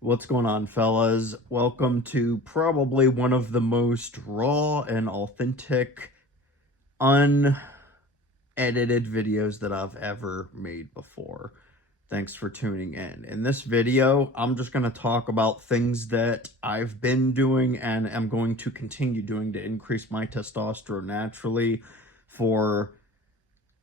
What's going on, fellas? Welcome to probably one of the most raw and authentic, unedited videos that I've ever made before. Thanks for tuning in. In this video, I'm just going to talk about things that I've been doing and am going to continue doing to increase my testosterone naturally for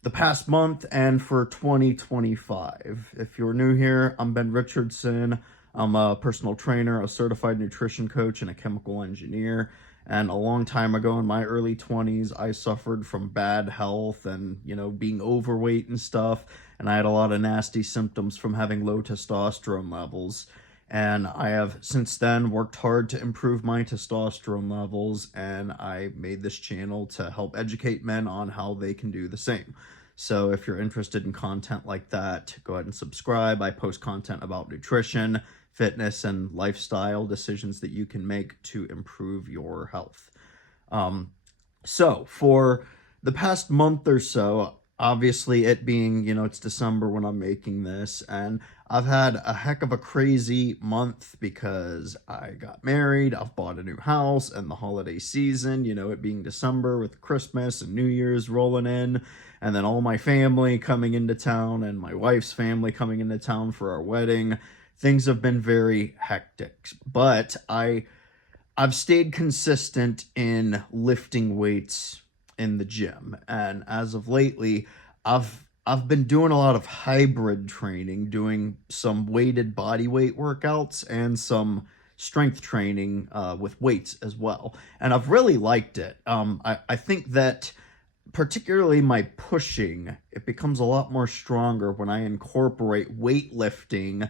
the past month and for 2025. If you're new here, I'm Ben Richardson. I'm a personal trainer, a certified nutrition coach, and a chemical engineer. And a long time ago in my early 20s, I suffered from bad health and, being overweight and stuff. And I had a lot of nasty symptoms from having low testosterone levels. And I have since then worked hard to improve my testosterone levels. And I made this channel to help educate men on how they can do the same. So if you're interested in content like that, go ahead and subscribe. I post content about nutrition, fitness, and lifestyle decisions that you can make to improve your health. So for the past month or so, obviously it being, it's December when I'm making this, and I've had a heck of a crazy month because I got married, I've bought a new house, and the holiday season, it being December with Christmas and New Year's rolling in, and then all my family coming into town and my wife's family coming into town for our wedding. Things have been very hectic, but I've stayed consistent in lifting weights in the gym, and as of lately, I've been doing a lot of hybrid training, doing some weighted body weight workouts and some strength training with weights as well, and I've really liked it. I think that particularly my pushing, it becomes a lot more stronger when I incorporate weightlifting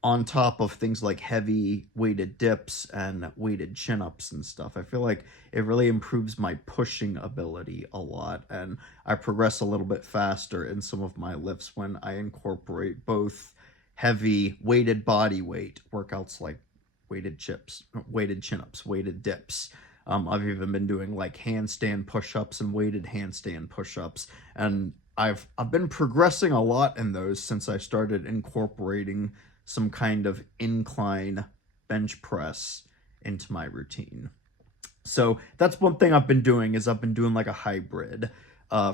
on top of things like heavy weighted dips and weighted chin-ups and stuff. I feel like it really improves my pushing ability a lot, and I progress a little bit faster in some of my lifts when I incorporate both heavy weighted body weight workouts like weighted chin-ups, weighted dips. I've even been doing like handstand push-ups and weighted handstand push-ups, and I've been progressing a lot in those since I started incorporating some kind of incline bench press into my routine. So that's one thing I've been doing is I've been doing like a hybrid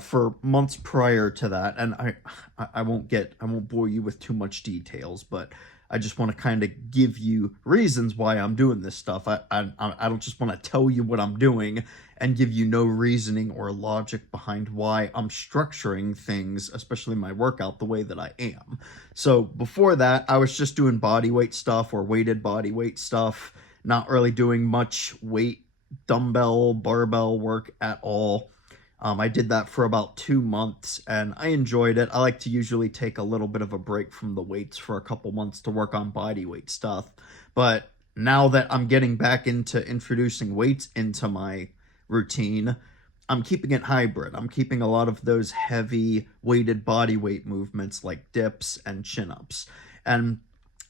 for months prior to that, and I won't bore you with too much details, but I just want to kind of give you reasons why I'm doing this stuff. I don't just want to tell you what I'm doing and give you no reasoning or logic behind why I'm structuring things, especially my workout, the way that I am. So before that, I was just doing body weight stuff or weighted body weight stuff, not really doing much weight, dumbbell, barbell work at all. I did that for about 2 months and I enjoyed it. I like to usually take a little bit of a break from the weights for a couple months to work on body weight stuff. But now that I'm getting back into introducing weights into my routine, I'm keeping it hybrid. I'm keeping a lot of those heavy weighted body weight movements like dips and chin-ups. And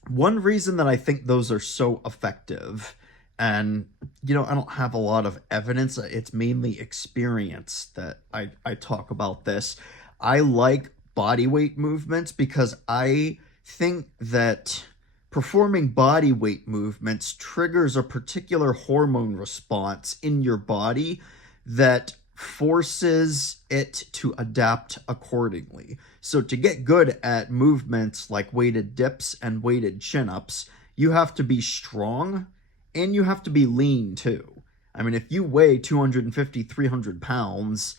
one reason that I think those are so effective, and I don't have a lot of evidence, it's mainly experience that I talk about this. I like body weight movements because I think that performing body weight movements triggers a particular hormone response in your body that forces it to adapt accordingly. So to get good at movements like weighted dips and weighted chin-ups, you have to be strong and you have to be lean too. I mean, if you weigh 250, 300 pounds,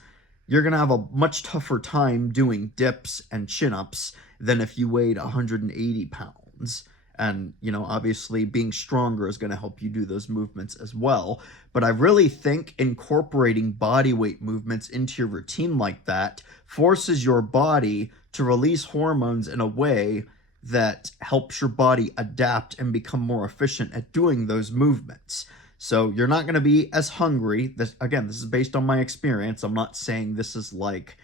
you're going to have a much tougher time doing dips and chin-ups than if you weighed 180 pounds. And, obviously being stronger is going to help you do those movements as well. But I really think incorporating body weight movements into your routine like that forces your body to release hormones in a way that helps your body adapt and become more efficient at doing those movements. So you're not going to be as hungry. This is based on my experience. I'm not saying this is like,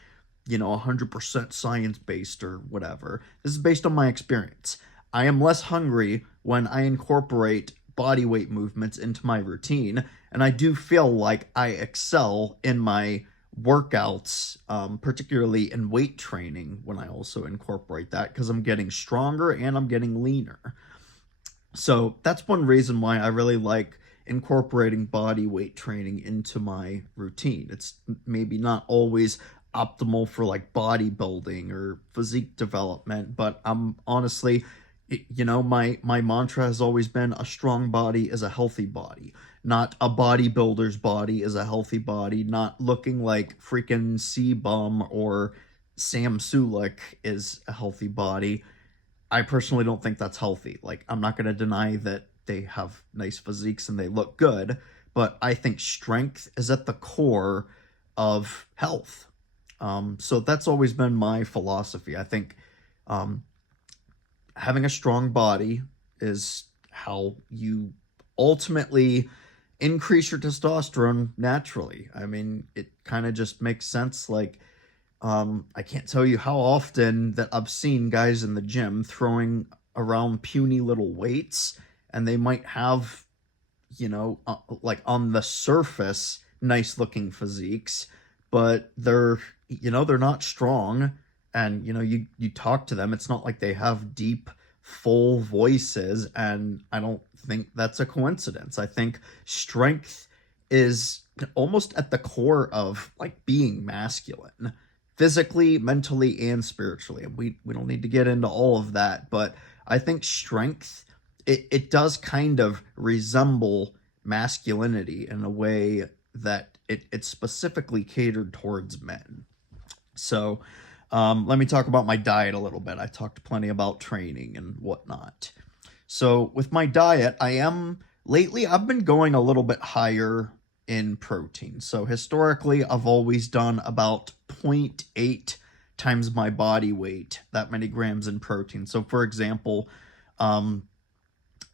100% science-based or whatever. This is based on my experience. I am less hungry when I incorporate body weight movements into my routine, and I do feel like I excel in my workouts, particularly in weight training when I also incorporate that because I'm getting stronger and I'm getting leaner. So that's one reason why I really like incorporating body weight training into my routine. It's maybe not always optimal for like bodybuilding or physique development, but I'm honestly, my mantra has always been a strong body is a healthy body. Not a bodybuilder's body is a healthy body. Not looking like freaking C-Bum or Sam Sulek is a healthy body. I personally don't think that's healthy. Like, I'm not going to deny that they have nice physiques and they look good, but I think strength is at the core of health. So that's always been my philosophy. I think um, having a strong body is how you ultimately increase your testosterone naturally. I mean, it kind of just makes sense. Like, I can't tell you how often that I've seen guys in the gym throwing around puny little weights, and they might have, like on the surface, nice looking physiques, but they're not strong. And, you talk to them, it's not like they have deep, full voices. And I don't think that's a coincidence. I think strength is almost at the core of like being masculine physically, mentally, and spiritually. And we don't need to get into all of that, but I think strength it does kind of resemble masculinity in a way that it's specifically catered towards men. So let me talk about my diet a little bit. I talked plenty about training and whatnot. So with my diet, I've been going a little bit higher in protein. So historically, I've always done about zero point 0.8 times my body weight, that many grams in protein. So for example, um,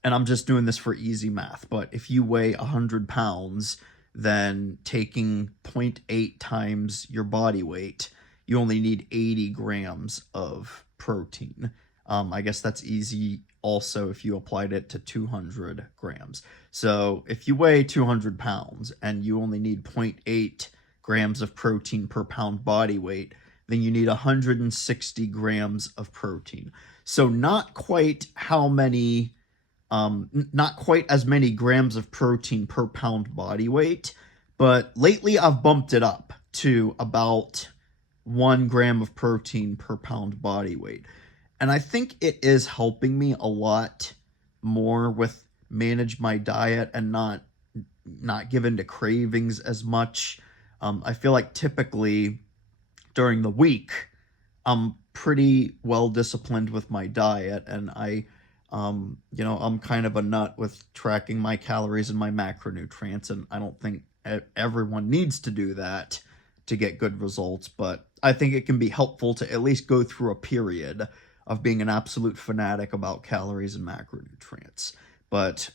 and I'm just doing this for easy math, but if you weigh 100 pounds, then taking zero point 0.8 times your body weight, you only need 80 grams of protein. I guess that's easy also if you applied it to 200 grams. So if you weigh 200 pounds and you only need zero point 0.8 grams of protein per pound body weight, then you need 160 grams of protein. So not quite as many grams of protein per pound body weight, but lately I've bumped it up to about 1 gram of protein per pound body weight. And I think it is helping me a lot more with manage my diet and not give in to cravings as much. I feel like typically during the week, I'm pretty well disciplined with my diet, and I'm kind of a nut with tracking my calories and my macronutrients, and I don't think everyone needs to do that to get good results, but I think it can be helpful to at least go through a period of being an absolute fanatic about calories and macronutrients. But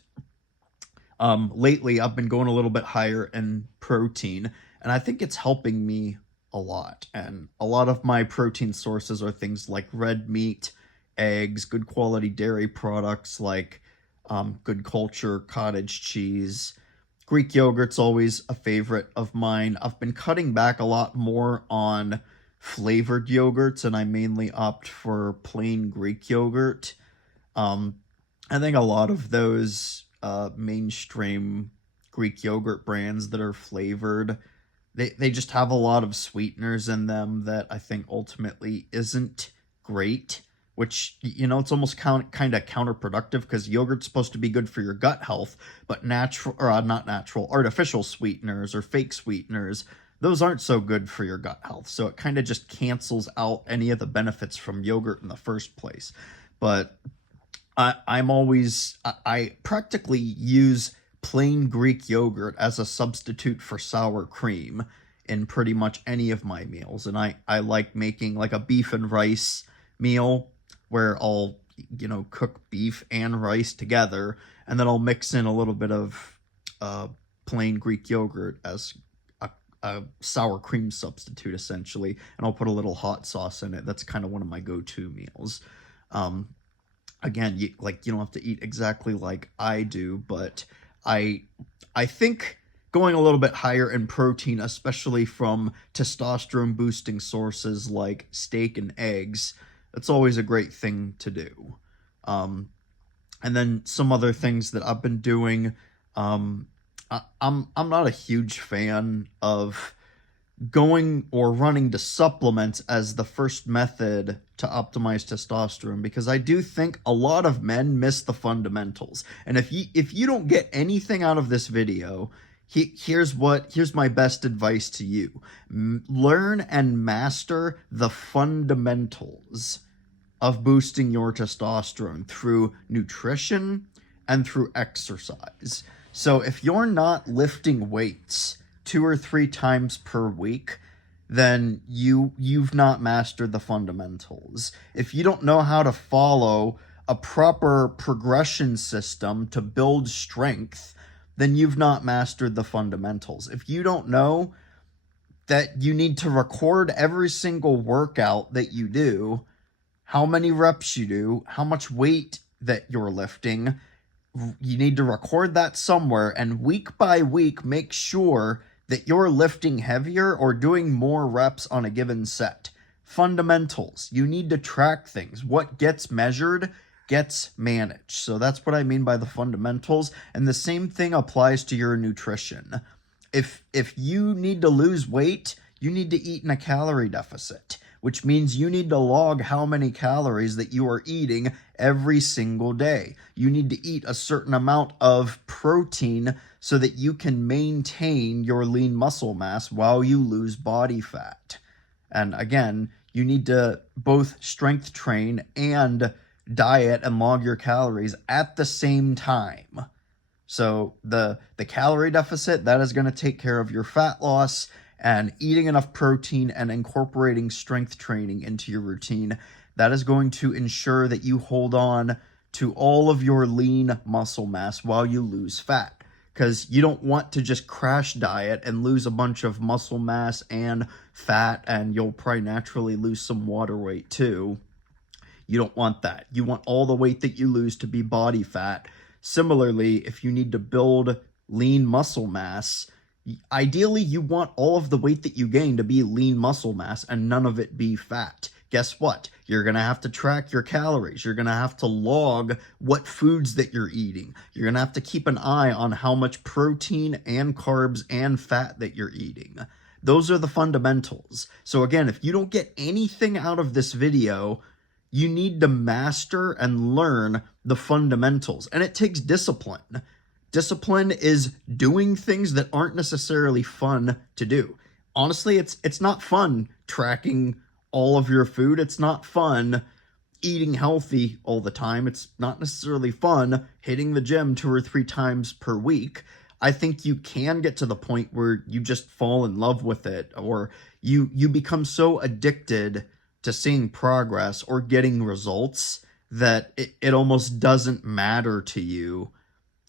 lately, I've been going a little bit higher in protein, and I think it's helping me a lot. And a lot of my protein sources are things like red meat, eggs, good quality dairy products like Good Culture, cottage cheese. Greek yogurt's always a favorite of mine. I've been cutting back a lot more on flavored yogurts, and I mainly opt for plain Greek yogurt. Um, I think a lot of those mainstream Greek yogurt brands that are flavored, they just have a lot of sweeteners in them that I think ultimately isn't great. Which it's almost kind of counterproductive because yogurt's supposed to be good for your gut health, but natural or not natural, artificial sweeteners or fake sweeteners, those aren't so good for your gut health. So it kind of just cancels out any of the benefits from yogurt in the first place. But I practically use plain Greek yogurt as a substitute for sour cream in pretty much any of my meals. And I like making like a beef and rice meal where I'll, cook beef and rice together, and then I'll mix in a little bit of plain Greek yogurt as a sour cream substitute, essentially, and I'll put a little hot sauce in it. That's kind of one of my go-to meals. Um, Again, you don't have to eat exactly like I do, but I I think going a little bit higher in protein, especially from testosterone boosting sources like steak and eggs, that's always a great thing to do. Um, And then some other things that I've been doing. I'm not a huge fan of going or running to supplements as the first method to optimize testosterone, because I do think a lot of men miss the fundamentals. And if you don't get anything out of this video, here's my best advice to you. Learn and master the fundamentals of boosting your testosterone through nutrition and through exercise. So if you're not lifting weights 2 or 3 times per week, then you've not mastered the fundamentals. If you don't know how to follow a proper progression system to build strength, then you've not mastered the fundamentals. If you don't know that you need to record every single workout that you do, how many reps you do, how much weight that you're lifting, you need to record that somewhere, and week by week make sure that you're lifting heavier or doing more reps on a given set. Fundamentals. You need to track things. What gets measured gets managed. So that's what I mean by the fundamentals. And the same thing applies to your nutrition. If you need to lose weight, you need to eat in a calorie deficit, which means you need to log how many calories that you are eating every single day. You need to eat a certain amount of protein so that you can maintain your lean muscle mass while you lose body fat. And again, you need to both strength train and diet and log your calories at the same time. So the calorie deficit, that is going to take care of your fat loss, and eating enough protein and incorporating strength training into your routine, that is going to ensure that you hold on to all of your lean muscle mass while you lose fat. Because you don't want to just crash diet and lose a bunch of muscle mass and fat, and you'll probably naturally lose some water weight too. You don't want that. You want all the weight that you lose to be body fat. Similarly, if you need to build lean muscle mass, ideally you want all of the weight that you gain to be lean muscle mass and none of it be fat. Guess what? You're going to have to track your calories. You're going to have to log what foods that you're eating. You're going to have to keep an eye on how much protein and carbs and fat that you're eating. Those are the fundamentals. So again, if you don't get anything out of this video, you need to master and learn the fundamentals. And it takes discipline. Discipline is doing things that aren't necessarily fun to do. Honestly, it's not fun tracking all of your food. It's not fun eating healthy all the time. It's not necessarily fun hitting the gym 2 or 3 times per week. I think you can get to the point where you just fall in love with it, or you become so addicted to seeing progress or getting results that it almost doesn't matter to you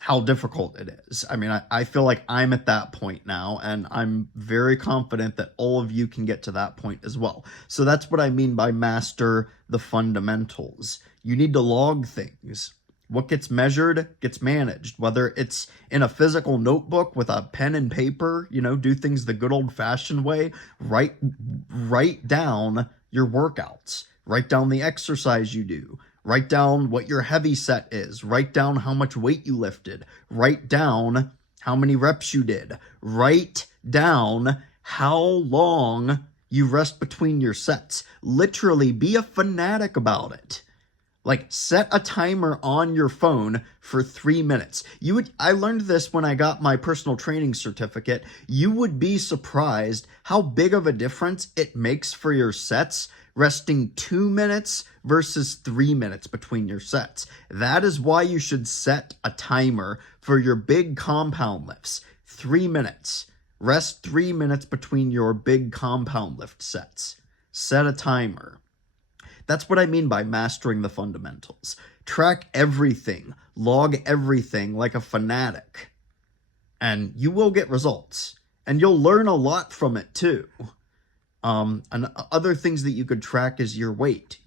how difficult it is. I mean, I feel like I'm at that point now, and I'm very confident that all of you can get to that point as well. So that's what I mean by master the fundamentals. You need to log things. What gets measured gets managed, whether it's in a physical notebook with a pen and paper, do things the good old-fashioned way. Write down your workouts. Write down the exercise you do. Write down what your heavy set is. Write down how much weight you lifted. Write down how many reps you did. Write down how long you rest between your sets. Literally, be a fanatic about it. Like, set a timer on your phone for 3 minutes. I learned this when I got my personal training certificate. You would be surprised how big of a difference it makes for your sets resting 2 minutes versus 3 minutes between your sets. That is why you should set a timer for your big compound lifts. 3 minutes. Rest 3 minutes between your big compound lift sets. Set a timer. That's what I mean by mastering the fundamentals. Track everything, log everything like a fanatic, and you will get results. And you'll learn a lot from it too. And other things that you could track is your weight,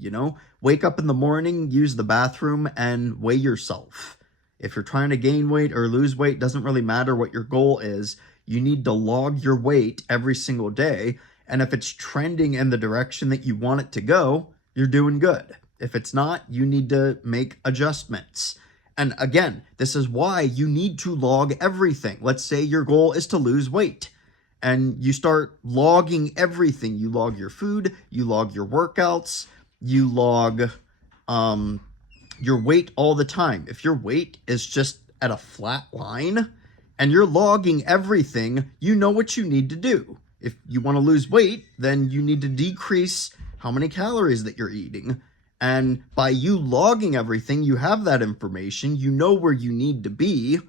Wake up in the morning, use the bathroom, and weigh yourself. If you're trying to gain weight or lose weight, doesn't really matter what your goal is. You need to log your weight every single day. And if it's trending in the direction that you want it to go, you're doing good. If it's not, you need to make adjustments. And again, this is why you need to log everything. Let's say your goal is to lose weight and you start logging everything. You log your food, you log your workouts, you log your weight all the time. If your weight is just at a flat line and you're logging everything, you know what you need to do. If you want to lose weight, then you need to decrease how many calories that you're eating. And by you logging everything, you have that information, you know where you need to be.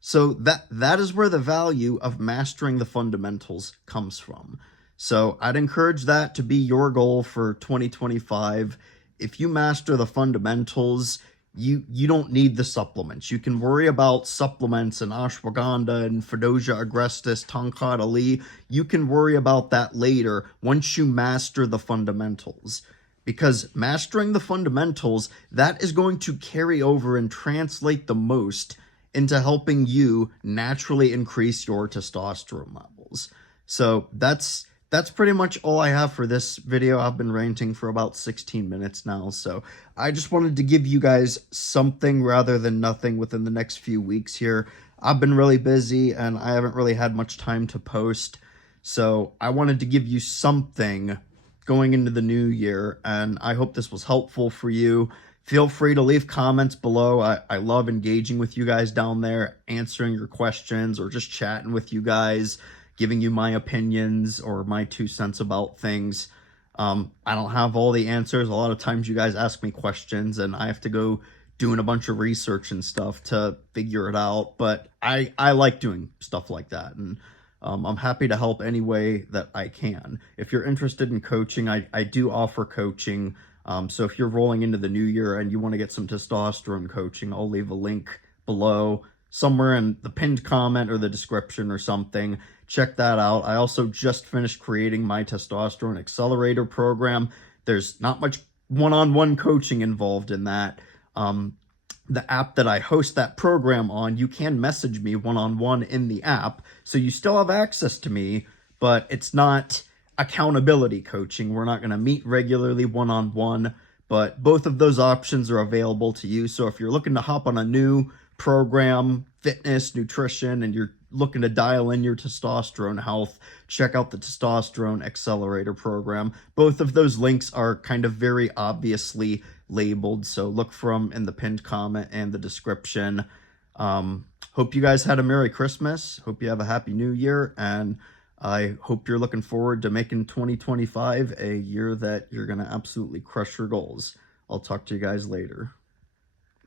So that is where the value of mastering the fundamentals comes from. So I'd encourage that to be your goal for 2025. If you master the fundamentals, you don't need the supplements. You can worry about supplements and ashwagandha and Fedosia agrestis, Tongkat Ali. You can worry about that later once you master the fundamentals. Because mastering the fundamentals, that is going to carry over and translate the most into helping you naturally increase your testosterone levels. So that's pretty much all I have for this video. I've been ranting for about 16 minutes now, so I just wanted to give you guys something rather than nothing within the next few weeks here. I've been really busy and I haven't really had much time to post, so I wanted to give you something going into the new year, and I hope this was helpful for you. Feel free to leave comments below. I love engaging with you guys down there, answering your questions, or just chatting with you guys, giving you my opinions or my 2 cents about things. I don't have all the answers. A lot of times you guys ask me questions and I have to go doing a bunch of research and stuff to figure it out, but I like doing stuff like that, and I'm happy to help any way that I can. If you're interested in coaching, I do offer coaching. So if you're rolling into the new year and you want to get some testosterone coaching, I'll leave a link below somewhere in the pinned comment or the description or something. Check that out. I also just finished creating my testosterone accelerator program. There's not much one-on-one coaching involved in that. The app that I host that program on, you can message me one-on-one in the app, so you still have access to me, but it's not accountability coaching. We're not going to meet regularly one-on-one, but both of those options are available to you. So if you're looking to hop on a new program, fitness, nutrition, and you're looking to dial in your testosterone health, check out the Testosterone Accelerator program. Both of those links are kind of very obviously labeled, so look from in the pinned comment and the description. Hope you guys had a Merry Christmas. Hope you have a Happy New Year, and I hope you're looking forward to making 2025 a year that you're going to absolutely crush your goals. I'll talk to you guys later.